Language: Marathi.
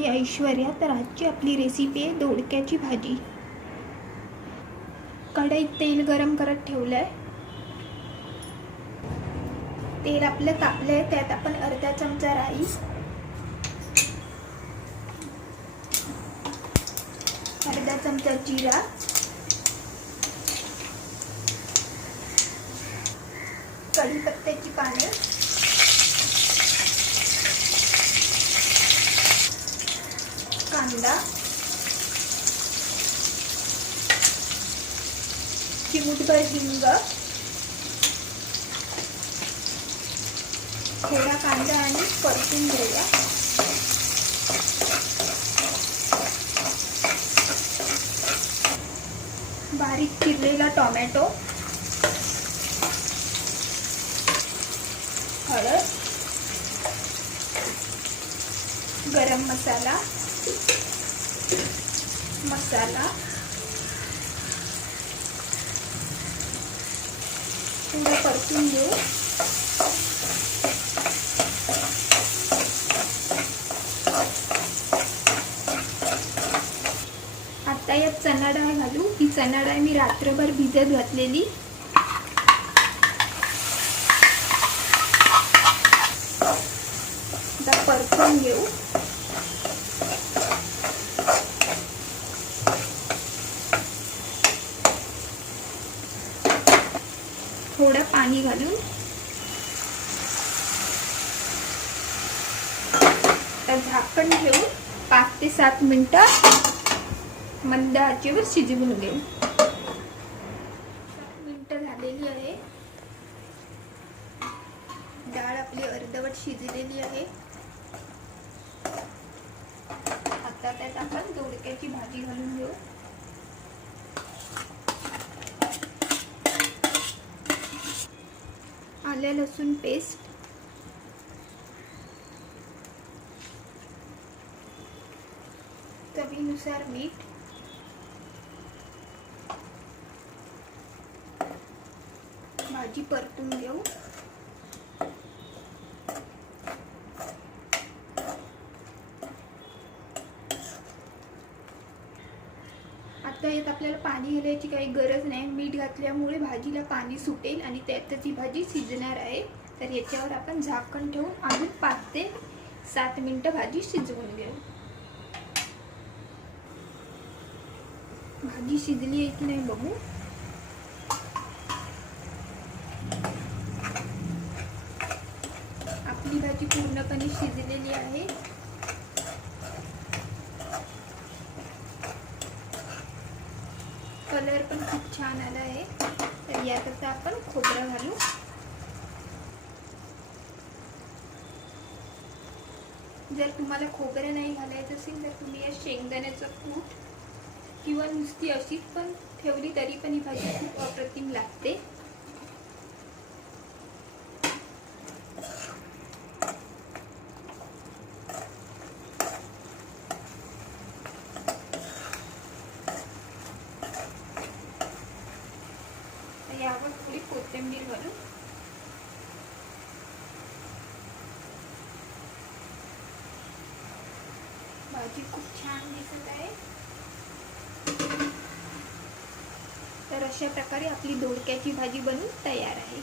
मी ऐश्वर्या. तर आजची आपली रेसिपी आहे दोडक्याची भाजी. कढईत तेल गरम करत ठेवलं आहे. तेल आपलं तापलं आहे. त्यात आपण अर्धा चमचा राई, अर्धा चमचा जिरा, कढीपत्त्याची पाने, कांदा, चिमूटभर हिंग, थोडा कांदा आणि परतून घेऊया. बारीक चिरलेला टोमॅटो, हळद, गरम मसाला, थोडं परतून घेऊ. आता यात चणा डाळ घालू. ही चणा डाळ मी रात्रभर भिजत घातलेली. आता परतून घेऊ. थोडं पाणी घालून आता झाकण ठेवून 5 ते 7 मिनिटं मंद आचेवर शिजवून घेऊ. 7 मिनिटं झालेली आहे. डाळ आपली अर्धवट शिजलेली आहे. आता त्यात आपण दोडक्याची भाजी घालून घेऊ. आलं लसूण पेस्ट, चवीनुसार मीठ, भाजी परतून घेऊ. आता यात आपल्याला पाणी घालायची काही गरज नाही. मीठ घातल्यामुळे भाजीला पाणी सुटेल आणि त्यातच ही भाजी शिजणार आहे. तर याच्यावर आपण झाकण ठेवून अजून 5 ते 7 मिनिटं भाजी शिजवून घेऊ. भाजी शिजली आहे की नाही बघू. आपली भाजी पूर्णपणे शिजलेली आहे. कलर पण खूप छान आला आहे. तर यात आता आपण खोबरं घालू. जर तुम्हाला खोबरं नाही घालायचं असेल तर तुम्ही या शेंगदाण्याचं कूट किंवा नुसती अशीच पण ठेवली तरी पण ही भाजी खूप अप्रतिम लागते. यावर थोडी कोथिंबीर घालू. भाजी खूप छान दिसत आहे. तर अशा प्रकारे आपली दोडक्याची भाजी बनवून तयार आहे.